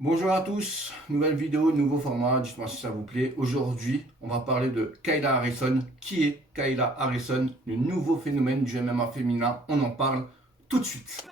Bonjour à tous, nouvelle vidéo, nouveau format, dites-moi si ça vous plaît. Aujourd'hui, on va parler de Kayla Harrison. Qui est Kayla Harrison? Le nouveau phénomène du MMA féminin, on en parle tout de suite.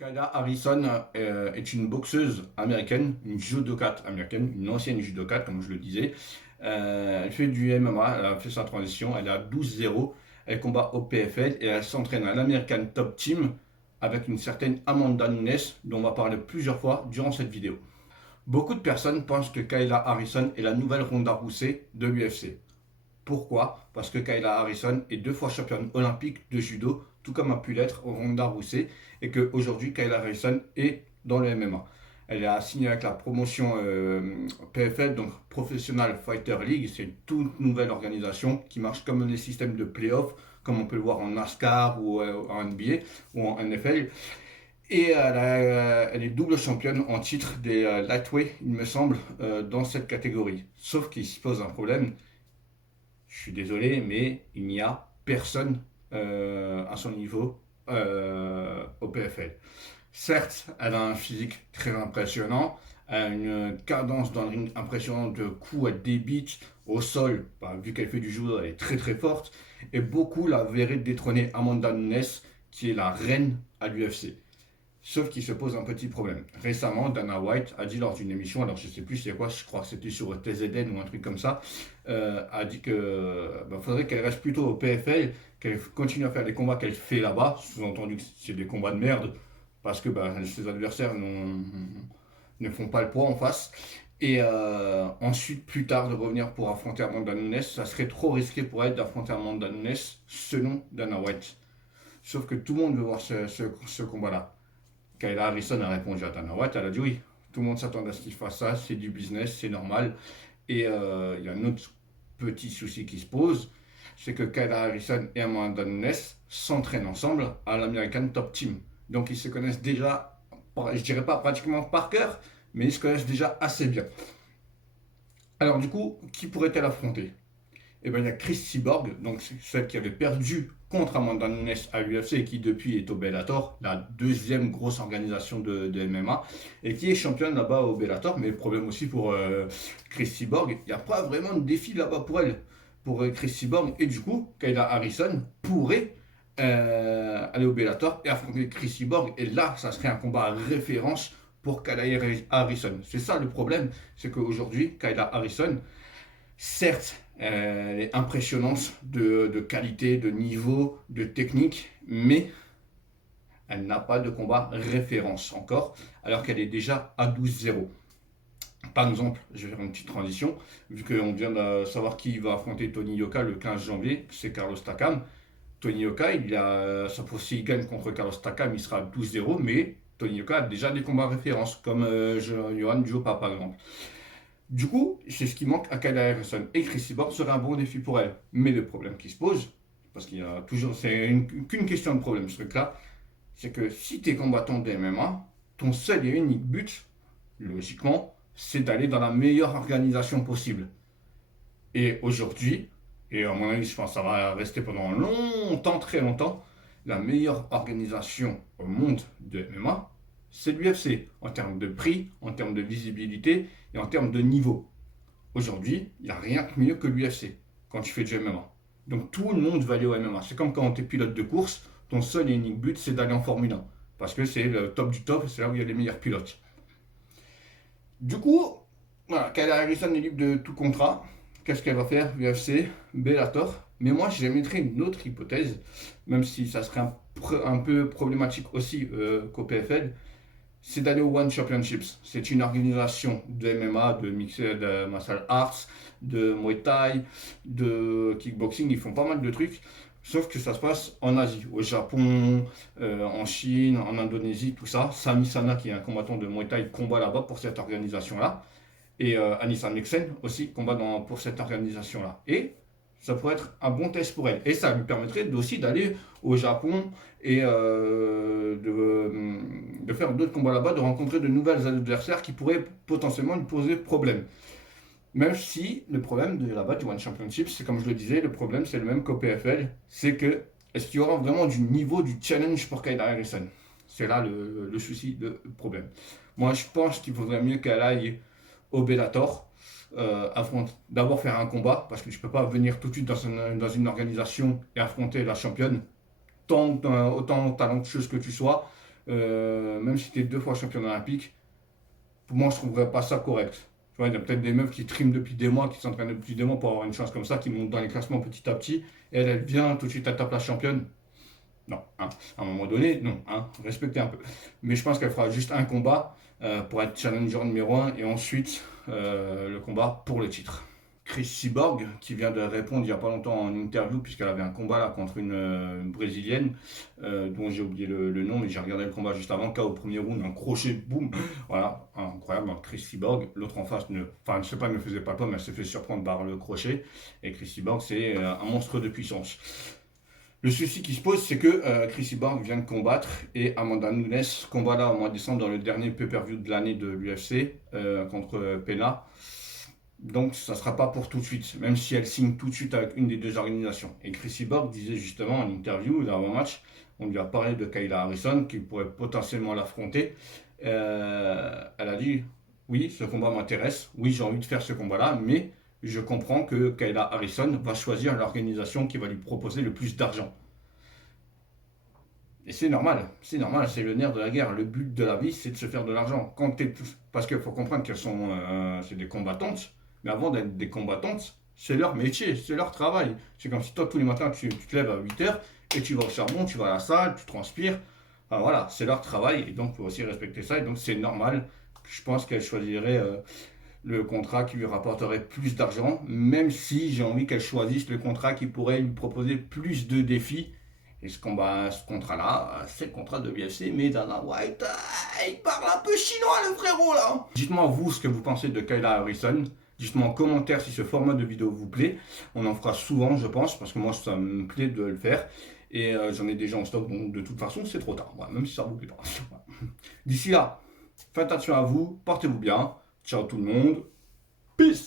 Kayla Harrison est une boxeuse américaine, une judokate américaine, une ancienne judokate comme je le disais. Elle fait du MMA, elle a fait sa transition, elle est à 12-0, elle combat au PFL et elle s'entraîne à l'American Top Team avec une certaine Amanda Nunes dont on va parler plusieurs fois durant cette vidéo. Beaucoup de personnes pensent que Kayla Harrison est la nouvelle Ronda Rousey de l'UFC. Pourquoi? Parce que Kayla Harrison est 2 fois championne olympique de judo, tout comme a pu l'être Ronda Rousey, et qu'aujourd'hui Kayla Harrison est dans le MMA. Elle a signé avec la promotion PFL, donc Professional Fighter League. C'est une toute nouvelle organisation qui marche comme les systèmes de playoff, comme on peut le voir en NASCAR ou en NBA ou en NFL. Et elle est double championne en titre des lightweight, il me semble, dans cette catégorie. Sauf qu'il se pose un problème, je suis désolé, mais il n'y a personne à son niveau au PFL. Certes, elle a un physique très impressionnant, elle a une cadence dans le ring impressionnante de coups, elle débite au sol, bah, vu qu'elle fait du judo, elle est très très forte, et beaucoup la verraient détrôner Amanda Nunes, qui est la reine à l'UFC. Sauf qu'il se pose un petit problème. Récemment, Dana White a dit lors d'une émission, alors je sais plus c'est quoi, je crois que c'était sur TZN ou un truc comme ça, a dit que faudrait qu'elle reste plutôt au PFL, qu'elle continue à faire les combats qu'elle fait là-bas, sous-entendu que c'est des combats de merde, parce que ses adversaires ne font pas le poids en face. Et ensuite, plus tard, de revenir pour affronter Amanda Nunes, ça serait trop risqué pour elle d'affronter Amanda Nunes, selon Dana White. Sauf que tout le monde veut voir ce combat-là. Kayla Harrison a répondu à Dana White, elle a dit oui, tout le monde s'attend à ce qu'il fasse ça, c'est du business, c'est normal. Et il y a un autre petit souci qui se pose, c'est que Kayla Harrison et Amanda Nunes s'entraînent ensemble à l'American Top Team. Donc ils se connaissent déjà, je dirais pas pratiquement par cœur, mais ils se connaissent déjà assez bien. Alors du coup, qui pourrait-elle affronter? Et bien, il y a Chris Cyborg, donc celle qui avait perdu contre Amanda Nunes à l'UFC et qui depuis est au Bellator, la deuxième grosse organisation de MMA, et qui est championne là-bas au Bellator. Mais le problème aussi pour Chris Cyborg, il n'y a pas vraiment de défi là-bas pour elle, pour Chris Cyborg. Et du coup, Kayla Harrison pourrait aller au Bellator et affronter Chris Cyborg. Et là, ça serait un combat à référence pour Kayla Harrison. C'est ça le problème, c'est qu'aujourd'hui, Kayla Harrison, certes, elle est impressionnante de qualité, de niveau, de technique, mais elle n'a pas de combat référence encore, alors qu'elle est déjà à 12-0. Par exemple, je vais faire une petite transition, vu qu'on vient de savoir qui va affronter Tony Yoka le 15 janvier, c'est Carlos Takam. Tony Yoka, s'il gagne contre Carlos Takam, il sera à 12-0, mais Tony Yoka a déjà des combats références, comme Johan Jopa par exemple. Du coup, c'est ce qui manque à Kayla Harrison. Et Chris Cyborg serait un bon défi pour elle. Mais le problème qui se pose, parce qu'il y a toujours, qu'une question de problème ce truc-là, c'est que si tu es combattant de MMA, ton seul et unique but, logiquement, c'est d'aller dans la meilleure organisation possible. Et aujourd'hui, et à mon avis, je pense que ça va rester pendant longtemps, très longtemps, la meilleure organisation au monde de MMA, c'est l'UFC, en termes de prix, en termes de visibilité et en termes de niveau. Aujourd'hui, il n'y a rien de mieux que l'UFC quand tu fais du MMA. Donc tout le monde va aller au MMA. C'est comme quand tu es pilote de course, ton seul et unique but c'est d'aller en Formule 1. Parce que c'est le top du top, c'est là où il y a les meilleurs pilotes. Du coup, voilà, Kayla Harrison est libre de tout contrat. Qu'est-ce qu'elle va faire? UFC, Bellator. Mais moi, j'émettrais une autre hypothèse, même si ça serait un peu problématique aussi qu'au PFL, c'est d'aller au One Championships. C'est une organisation de MMA, de mixed martial arts, de Muay Thai, de kickboxing. Ils font pas mal de trucs. Sauf que ça se passe en Asie, au Japon, en Chine, en Indonésie, tout ça. Sami Sana, qui est un combattant de Muay Thai, combat là-bas pour cette organisation-là. Et Anissa Meksen aussi combat pour cette organisation-là. Et ça pourrait être un bon test pour elle. Et ça lui permettrait aussi d'aller au Japon et de faire d'autres combats là-bas, de rencontrer de nouvelles adversaires qui pourraient potentiellement lui poser problème. Même si le problème de là-bas du One Championship, c'est comme je le disais, le problème c'est le même qu'au PFL, c'est que est-ce qu'il y aura vraiment du niveau du challenge pour Kayla Harrison? C'est là le souci, le problème. Moi je pense qu'il vaudrait mieux qu'elle aille au Bellator, d'abord faire un combat, parce que tu peux pas venir tout de suite dans une organisation et affronter la championne, autant talentueuse que tu sois, même si tu es 2 fois championne olympique, pour moi je trouverais pas ça correct. Tu vois, il y a peut-être des meufs qui triment depuis des mois, qui s'entraînent depuis des mois pour avoir une chance comme ça, qui montent dans les classements petit à petit, et elle vient tout de suite, elle tape la championne. Non, hein. À un moment donné, non, hein, respectez un peu. Mais je pense qu'elle fera juste un combat pour être challenger numéro un et ensuite le combat pour le titre. Chris Cyborg, qui vient de répondre il n'y a pas longtemps en interview, puisqu'elle avait un combat là contre une brésilienne, dont j'ai oublié le nom, mais j'ai regardé le combat juste avant, KO au premier round, un crochet, boum, voilà, incroyable. Chris Cyborg, l'autre en face, enfin, je sais pas, ne faisait pas peur, mais elle s'est fait surprendre par le crochet, et Chris Cyborg, c'est un monstre de puissance. Le souci qui se pose, c'est que Chris Cyborg vient de combattre et Amanda Nunes combat là au mois de décembre dans le dernier pay-per-view de l'année de l'UFC contre Pena. Donc ça ne sera pas pour tout de suite, même si elle signe tout de suite avec une des deux organisations. Et Chris Cyborg disait justement en interview d'avant-match, on lui a parlé de Kayla Harrison qui pourrait potentiellement l'affronter. Elle a dit oui, ce combat m'intéresse, oui j'ai envie de faire ce combat-là, mais je comprends que Kayla Harrison va choisir l'organisation qui va lui proposer le plus d'argent. Et c'est normal, c'est le nerf de la guerre. Le but de la vie, c'est de se faire de l'argent. Parce qu'il faut comprendre qu'elles sont c'est des combattantes, mais avant d'être des combattantes, c'est leur métier, c'est leur travail. C'est comme si toi, tous les matins, tu te lèves à 8 h et tu vas au charbon, tu vas à la salle, tu transpires. Enfin, voilà, c'est leur travail et donc il faut aussi respecter ça. Et donc c'est normal. Je pense qu'elle choisirait le contrat qui lui rapporterait plus d'argent, même si j'ai envie qu'elle choisisse le contrat qui pourrait lui proposer plus de défis. Et ce contrat-là, c'est le contrat de l'UFC, mais Dana White, il parle un peu chinois le frérot là. Dites-moi vous ce que vous pensez de Kayla Harrison. Dites-moi en commentaire si ce format de vidéo vous plaît. On en fera souvent, je pense, parce que moi ça me plaît de le faire. Et j'en ai déjà en stock, donc de toute façon c'est trop tard, ouais, même si ça vous plaît pas. D'ici là, faites attention à vous, portez-vous bien. Ciao tout le monde. Peace.